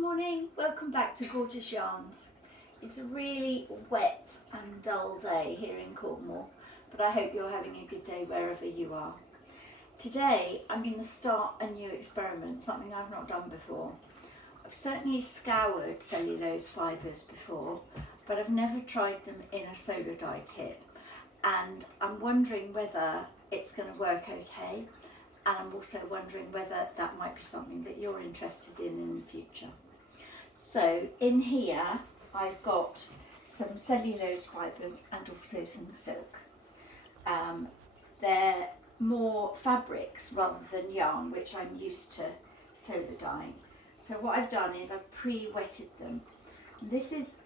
morning, welcome back to Gorgeous Yarns. It's a really wet and dull day here in Cornwall, but I hope you're having a good day wherever you are. Today I'm going to start a new experiment, something I've not done before. I've certainly scoured cellulose fibres before, but I've never tried them in a solar dye kit, and I'm wondering whether it's going to work okay. And I'm also wondering whether that might be something that you're interested in the future. So in here I've got some cellulose fibres and also some silk. They're more fabrics rather than yarn, which I'm used to solar dyeing. So what I've done is I've pre-wetted them. This is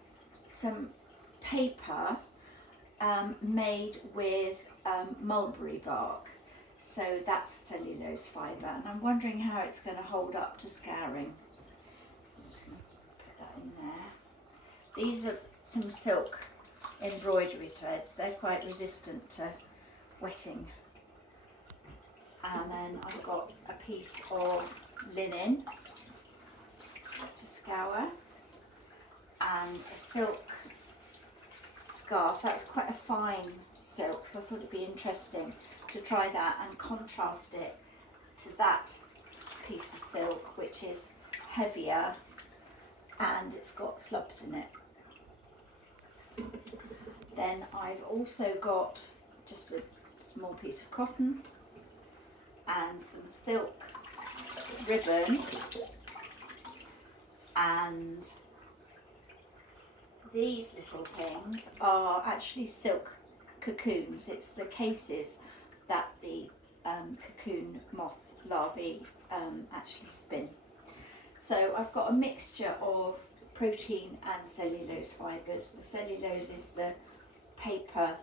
some paper made with mulberry bark. So that's cellulose fibre, and I'm wondering how it's going to hold up to scouring. I'm just going to put that in there. These are some silk embroidery threads. They're quite resistant to wetting. And then I've got a piece of linen to scour and a silk scarf. That's quite a fine silk, so I thought it'd be interesting to try that and contrast it to that piece of silk, which is heavier and it's got slubs in it. Then I've also got just a small piece of cotton and some silk ribbon, and these little things are actually silk cocoons. It's the cases that the cocoon moth larvae actually spin. So I've got a mixture of protein and cellulose fibres. The cellulose is the paper,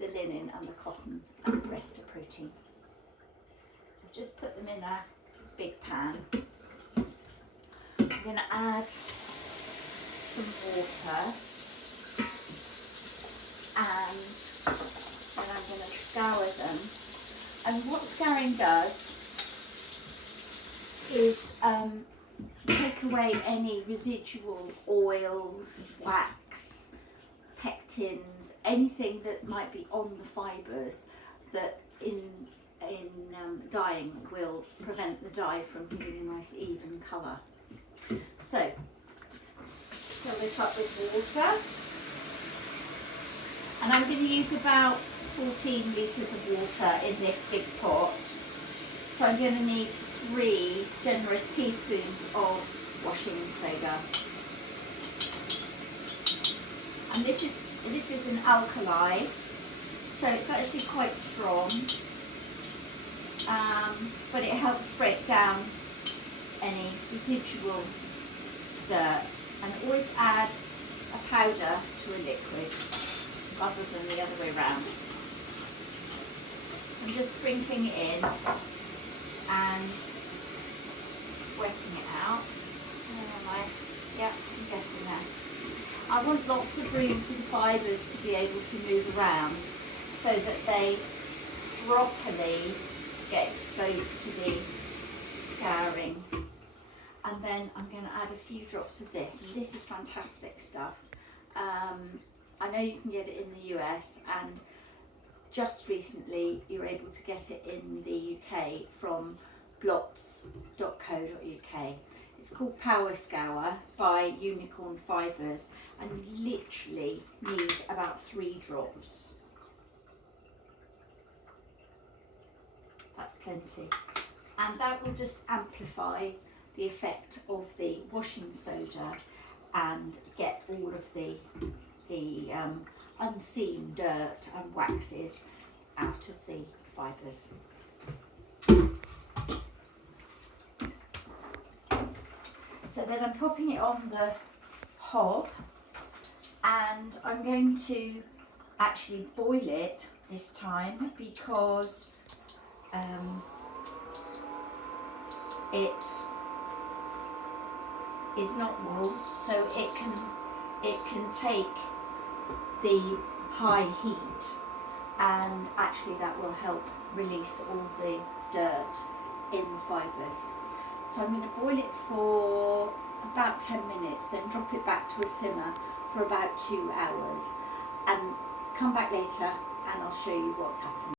the linen and the cotton, and the rest are protein. So I've just put them in a big pan. I'm going to add some water and then I'm going to scour them. And what scouring does is take away any residual oils, wax, pectins, anything that might be on the fibres that in dyeing will prevent the dye from giving a nice even colour. So fill this up with water, and I'm going to use about 14 litres of water in this big pot. So I'm going to need 3 generous teaspoons of washing soda. And this is an alkali, so it's actually quite strong, but it helps break down any residual dirt. And always add a powder to a liquid rather than the other way round. I'm just sprinkling it in and wetting it out. Where am I? Yeah, I'm getting there. I want lots of room for the fibres to be able to move around so that they properly get exposed to the scouring. And then I'm going to add a few drops of this, and this is fantastic stuff. I know you can get it in the US, and just recently you're able to get it in the UK from blots.co.uk. It's called PowerScour by Unicorn Fibres, and you literally need about 3 drops. That's plenty. And that will just amplify the effect of the washing soda and get all of the unseen dirt and waxes out of the fibres. So then I'm popping it on the hob, and I'm going to actually boil it this time because it is not wool, so it can take the high heat, and actually that will help release all the dirt in the fibres. So I'm going to boil it for about about 10 minutes, then drop it back to a simmer for about 2 hours, and come back later and I'll show you what's happened.